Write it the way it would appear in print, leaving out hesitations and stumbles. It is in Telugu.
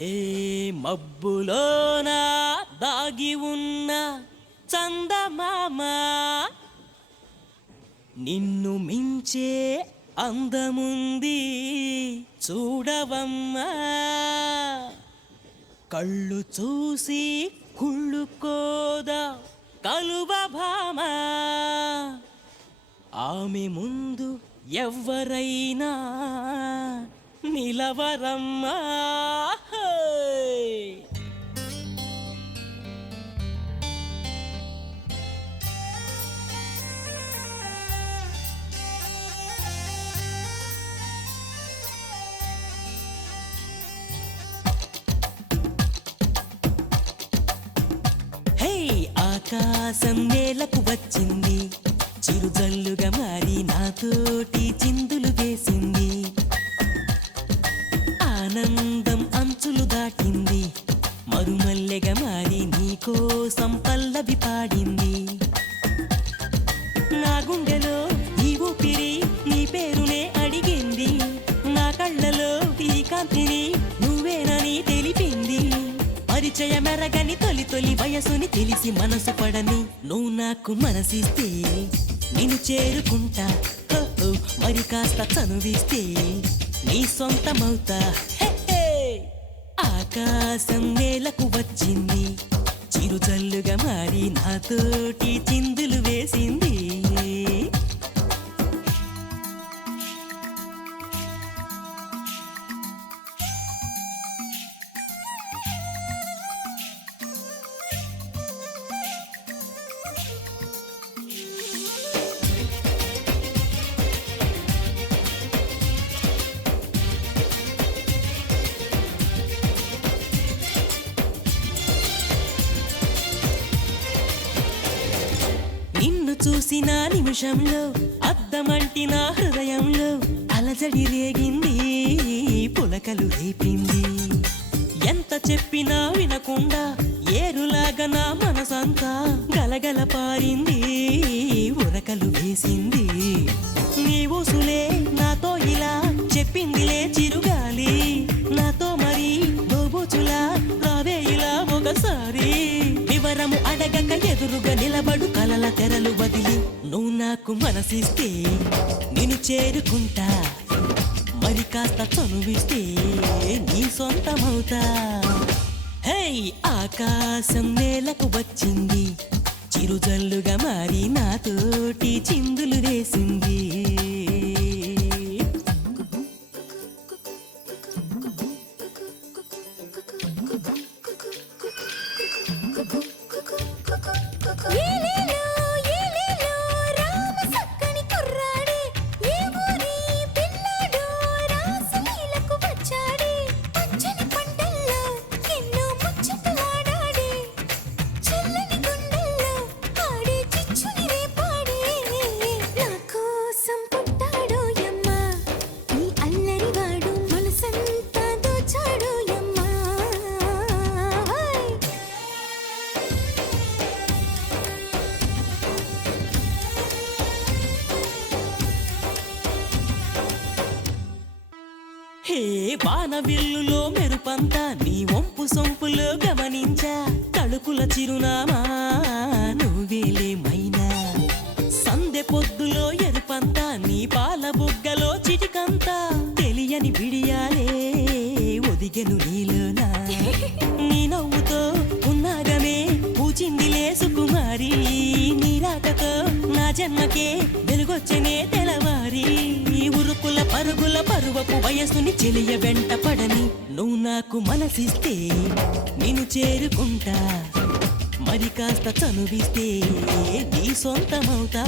హే మబ్బులోన దాగి ఉన్న చందమామ నిన్ను మించే అందముంది చూడవమ్మా కళ్ళు చూసి కుళ్ళుకోదా కలువ భామ ఆమె ముందు ఎవ్వరైనా నిలవరమ్మా ఆకాశం నేలకు వచ్చింది చిరుజల్లుగా మారి నాతోటి చిందులు వేసింది ఆనందం అంచులు దాటింది మరుమల్లెగా మారి నీకోసం పల్లవి పాడింది నా గుండెలో ఈ ఊపిరి నీ పేరునే అడిగింది నా కళ్ళలో ఈ కాంతిని నువ్వేనని తెలిపింది పరిచయమెరగని తొలి తొలి వయసుని తెలిసి మనసు పడని నువ్వు నాకు మనసిస్తే నిన్ను చేరుకుంటా మరి కాస్త చనువిస్తే నీ సొంతమవుతా ఆకాశం నేలకు వచ్చింది చిరుజల్లుగా మారి నాతోటి చిందులు వేసింది నిన్ను చూసిన నిమిషంలో అద్దమంటి నా హృదయంలో అలజడి రేగింది పులకలు రేపింది ఎంత చెప్పినా వినకుండా ఏరులాగా నా మనసంతా గలగల పారింది ఉరకలు వేసింది నీ ఊసులే నాతో ఇలా చెప్పిందిలే చిరుగాలి నాతో మరి దోబూచులా రావే ఇలా ఒకసారి వివరము అడగక ఎదురుగా నిలబడు కలల తెరలు వదిలి నువ్వు నాకు మనసిస్తే నిన్ను చేరుకుంటా మరి కాస్త చనువిస్తే నీ సొంతమవుతా హే ఆకాశం నేలకు వచ్చింది చిరుజల్లుగా మారి నాతోటి చిందులు వేసింది హే వానవిల్లులో మెరుపంతా నీ వంపు సొంపులో గమనించా తడుకుల చిరునామా నువ్వేలే మైనా సందె పొద్దులో ఎరుపంతా నీ పాల బుగ్గలో చిటికంతా తెలియని బిడియాలే ఒదిగెను నీలోనా నీ నవ్వుతో ఉన్నాగమే పూచిందిలే సుకుమారి నీ రాకతో నా జన్మకే వెలుగొచ్చనే తెలవారి ఉరుకుల పరుగుల పరువపు వయసుని చెలియ వెంట పడని నువ్వు నాకు మనసిస్తే నిన్ను చేరుకుంటా మరి కాస్త చనువిస్తే నీ సొంతమవుతా